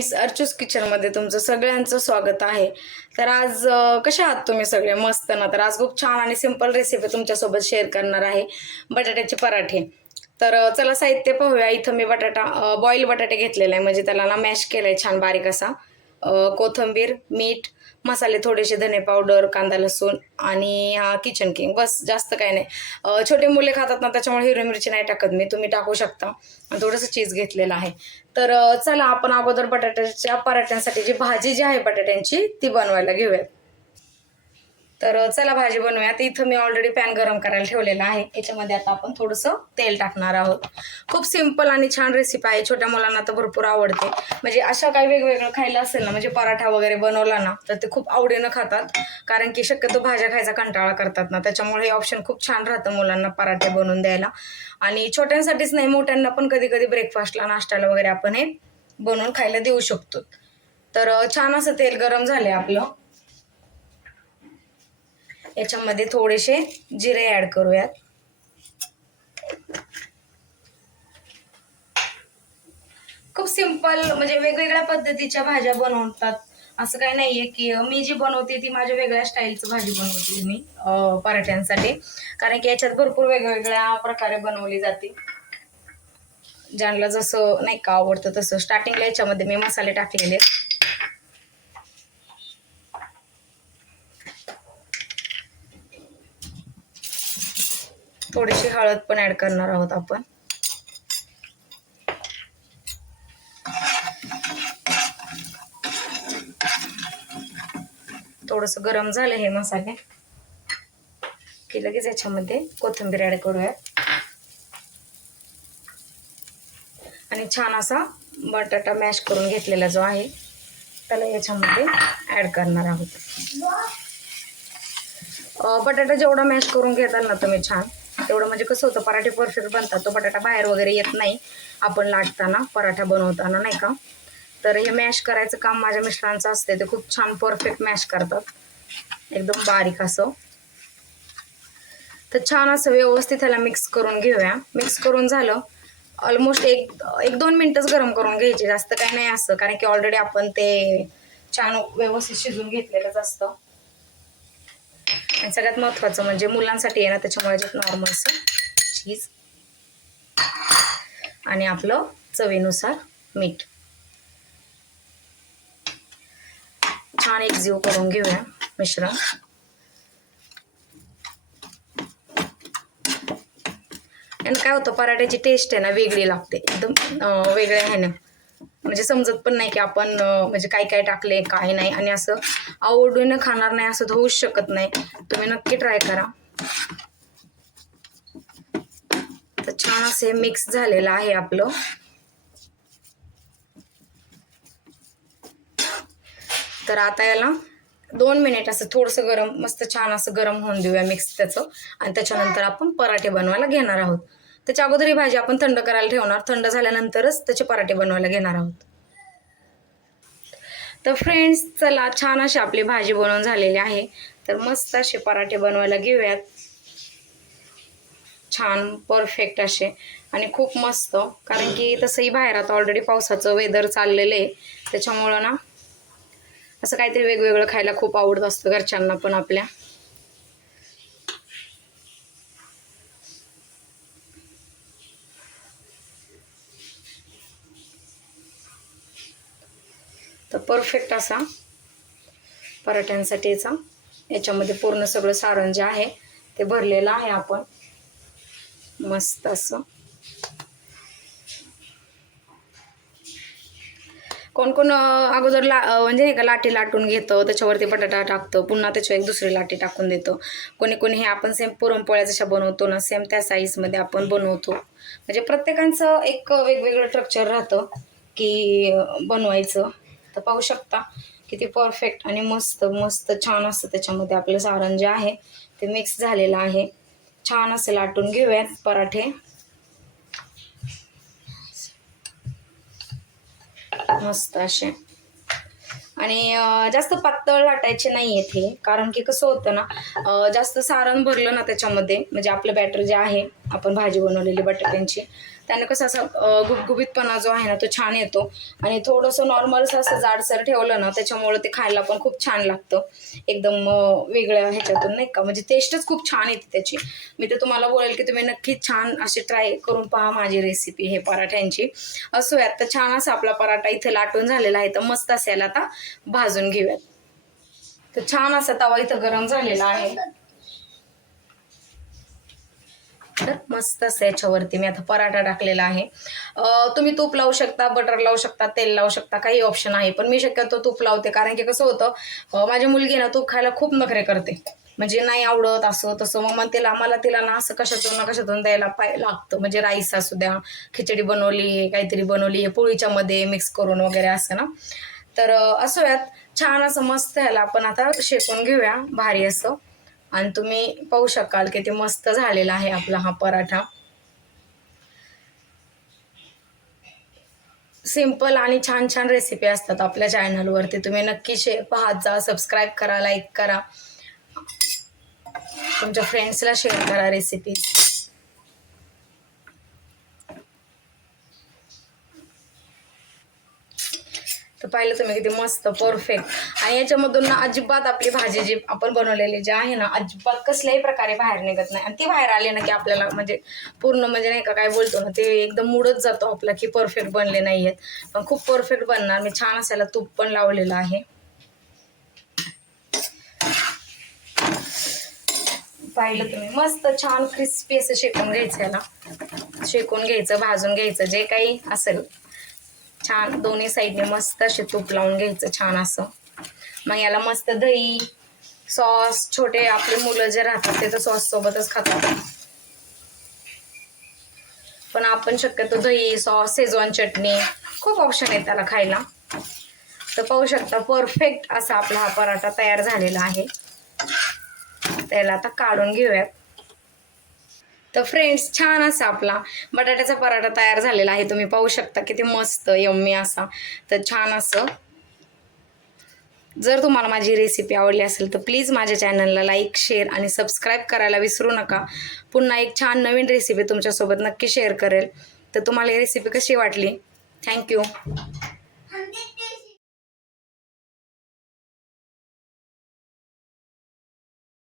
Friends, अर्चूस किचनमध्ये तुमचं सगळ्यांचं स्वागत आहे. तर आज कशा आहात तुम्ही सगळे? मस्त ना? तर आज खूप छान आणि सिंपल रेसिपी तुमच्यासोबत शेअर करणार आहे, बटाट्याचे पराठे. तर चला साहित्य पाहूया. इथं मी बॉईल बटाटे घेतलेले आहे, म्हणजे त्याला ना मॅश केलं आहे छान बारीक असा. कोथिंबीर, मीठ, मसाले थोडेसे, धने पावडर, कांदा लसूण आणि हा किचन किंग, बस. जास्त काही नाही. छोटे मुले खातात ना, त्याच्यामुळे हिरवी मिरची नाही टाकत मी, तुम्ही टाकू शकता. आणि थोडंसं चीज घेतलेलं आहे. तर चला आपण अगोदर बटाट्याच्या पराठ्यांसाठी जी भाजी जी आहे बटाट्यांची ती बनवायला घेऊयात. तर चला भाजी बनवूयात. इथं मी ऑलरेडी पॅन गरम करायला ठेवलेला आहे. याच्यामध्ये आता आपण थोडंसं तेल टाकणार आहोत. खूप सिंपल आणि छान रेसिपी आहे. छोट्या मुलांना तर भरपूर आवडते. म्हणजे अशा काही वेगवेगळं खायला असेल ना, म्हणजे पराठा वगैरे बनवला ना, तर ते खूप आवडीनं खातात. कारण की शक्यतो भाज्या खायचा कंटाळा करतात ना, त्याच्यामुळे हे ऑप्शन खूप छान राहतं मुलांना पराठे बनवून द्यायला. आणि छोट्यांसाठीच नाही, मोठ्यांना पण कधी कधी ब्रेकफास्टला, नाश्त्याला वगैरे आपण हे बनवून खायला देऊ शकतो. तर छान असं तेल गरम झालंय आपलं. याच्यामध्ये थोडेसे जिरे ऍड करूयात. खूप सिंपल, म्हणजे वेगवेगळ्या पद्धतीच्या भाज्या बनवतात. असं काही नाहीये की मी जी बनवते ती माझ्या वेगळ्या स्टाईलची भाजी बनवते मी पराठ्यांसाठी. कारण की याच्यात भरपूर वेगवेगळ्या प्रकारे बनवली जाते. ज्यांना जसं नाही का आवडतं तसं. स्टार्टिंगला याच्यामध्ये मी मसाले टाकलेले. थोडीशी हळद पण ऍड करणार आहोत आपण. थोडंसं गरम झालं हे मसाले की लगेच याच्यामध्ये कोथिंबीर ऍड करूया. आणि छान असा बटाटा मॅश करून घेतलेला जो आहे त्याला याच्यामध्ये ऍड करणार आहोत. बटाटा जेवढा मॅश करून घेताल ना तुम्ही छान, तेवढं म्हणजे कसं होतं, पराठे परफेक्ट बनतात. तो बटाटा बाहेर वगैरे येत नाही आपण लाटताना, पराठा बनवताना, नाही का. तर हे मॅश करायचं काम माझ्या मिस्टरांचं असते. ते खूप छान परफेक्ट मॅश करतात, एकदम बारीक असं. तर छान असं व्यवस्थित ह्याला मिक्स करून घेऊया. मिक्स करून झालं, ऑलमोस्ट एक दोन मिनिटच गरम करून घ्यायचे, जास्त काही नाही असं. कारण की ऑलरेडी आपण ते छान व्यवस्थित शिजून घेतलेलंच असतं. आणि सगळ्यात महत्त्वाचं म्हणजे मुलांसाठी आहे ना, त्याच्यामुळे नॉर्मल चीज आणि आपलं चवीनुसार मीठ छान एकजीव करून घेऊया मिश्रण. आणि काय होतं, पराठ्याची टेस्ट आहे ना वेगळी लागते, एकदम वेगळ्या ह्यानं. म्हणजे समजत पण नाही की आपण म्हणजे काय काय टाकले काय नाही. आणि असं आवडीनं खाणार नाही असं होऊच शकत नाही. तुम्ही नक्की ट्राय करा. तर छान असे मिक्स झालेलं आहे आपलं. तर आता याला 2 मिनिट असं थोडंसं गरम, मस्त छान असं गरम होऊन देऊया मिक्स त्याचं. आणि त्याच्यानंतर आपण पराठे बनवायला घेणार आहोत. त्याच्या अगोदर ही भाजी आपण थंड करायला ठेवणार. थंड झाल्यानंतरच त्याचे पराठे बनवायला घेणार आहोत. तर फ्रेंड्स, चला, छान अशी आपली भाजी बनवून झालेली आहे. तर मस्त असे पराठे बनवायला घेऊयात, छान परफेक्ट असे. आणि खूप मस्त, कारण की तसंही बाहेर आता ऑलरेडी पावसाचं वेदर चाललेलं आहे. त्याच्यामुळं ना असं काहीतरी वेगवेगळं खायला खूप आवडत असतं घरच्यांना पण आपल्या. तर परफेक्ट असा पराठ्यांसाठीचा याच्यामध्ये पूर्ण सगळं सारण जे आहे ते भरलेलं आहे आपण. मस्त असं. कोण कोण अगोदर म्हणजे नाही का लाटी लाटून घेतं, त्याच्यावरती बटाटा टाकतं, पुन्हा त्याच्यावर एक दुसरी लाटी टाकून देतं. कोणी कोणी हे आपण सेम पुरणपोळ्या जशा बनवतो ना, सेम त्या साईजमध्ये आपण बनवतो. म्हणजे प्रत्येकाचं एक वेगवेगळं स्ट्रक्चर राहतं की बनवायचं. तर पाहू शकता किती परफेक्ट आणि मस्त मस्त छान असतं. त्याच्यामध्ये आपलं सारण जे आहे ते मिक्स झालेलं आहे. छान असं लाटून घेऊयात पराठे, मस्त असे. आणि जास्त पातळ लाटायचे नाही हे, कारण की कसं होतं ना, जास्त सारण भरलं ना त्याच्यामध्ये, म्हणजे आपलं बॅटर जे आहे आपण भाजी बनवलेली बटाट्यांची, त्याने कसं असं गुबगुबीतपणा जो आहे ना तो छान येतो. आणि थोडंसं नॉर्मलचं असं जाडसर ठेवलं ना त्याच्यामुळे ते खायला पण खूप छान लागतं, एकदम वेगळ्या ह्याच्यातून नाही का, म्हणजे टेस्टच खूप छान येते त्याची. मी तर तुम्हाला बोलेल की तुम्ही नक्कीच छान अशी ट्राय करून पहा माझी रेसिपी हे पराठ्यांची. असोयात, तर छान असा आपला पराठा इथे लाटून झालेला आहे, तर मस्त असेल आता भाजून घेऊयात. तर छान असा तवा इथं गरम झालेला आहे, तर मस्त असं याच्यावरती मी आता पराठा टाकलेला आहे. तुम्ही तूप लावू शकता, बटर लावू शकता, तेल लावू शकता, काही ऑप्शन आहे, पण मी शक्यतो तूप लावते. कारण की कसं होतं, माझी मुलगी ना तूप खायला खूप नखरे करते, म्हणजे नाही आवडत असं तसं. मग तिला ना असं कशातून ना कशातून द्यायला लागतं, म्हणजे राईस असू द्या, खिचडी बनवली, काहीतरी बनवली पोळीच्या मध्ये मिक्स करून वगैरे असं ना. तर असोयात, छान असं मस्त ह्याला आपण आता शेकून घेऊया भारी असं. आणि तुम्ही पाहू शकाल की ते मस्त झालेला आहे आपला हा पराठा. सिंपल आणि छान छान रेसिपी असतात आपल्या चॅनलवरती, तुम्ही नक्की पाहत जा, सबस्क्राईब करा, लाईक करा, तुमच्या फ्रेंड्सला शेअर करा रेसिपी. तर पाहिलं तुम्ही किती मस्त परफेक्ट. आणि याच्यामधून ना अजिबात आपली भाजी जी आपण बनवलेली जी आहे ना अजिबात कसल्याही प्रकारे बाहेर निघत नाही. आणि ती बाहेर आली ना की आपल्याला म्हणजे पूर्ण म्हणजे नाही का काय बोलतो ना, ते एकदम मूडच जातो आपला की परफेक्ट बनले नाही आहेत. पण खूप परफेक्ट बनणार. मी छान असायला तूप पण लावलेलं आहे. पाहिलं तुम्ही, मस्त छान क्रिस्पी असं शेकून घ्यायचं, याला शेकून घ्यायचं, भाजून घ्यायचं, जे काही असेल छान दोन्ही साईडने मस्त असे तूप लावून घ्यायचं छान असं. मग याला मस्त दही, सॉस, छोटे आपले मुलं जे राहतात ते तर सॉस सोबतच खातात, पण आपण शक्यतो दही, सॉस, शेजवान चटणी, खूप ऑप्शन आहेत त्याला खायला. तर पाहू शकता परफेक्ट असा आपला हा पराठा तयार झालेला आहे. त्याला आता काढून घेऊयात. तर फ्रेंड्स, छान असा आपला बटाट्याचा पराठा तयार झालेला आहे. तुम्ही पाहू शकता किती मस्त यम्मी असा. तर छान असं, जर तुम्हाला माझी रेसिपी आवडली असेल तर प्लीज माझ्या चॅनलला लाईक, शेअर आणि सबस्क्राईब करायला विसरू नका. पुन्हा एक छान नवीन रेसिपी तुमच्यासोबत नक्की शेअर करेल. तर तुम्हाला ही रेसिपी कशी वाटली? थँक्यू.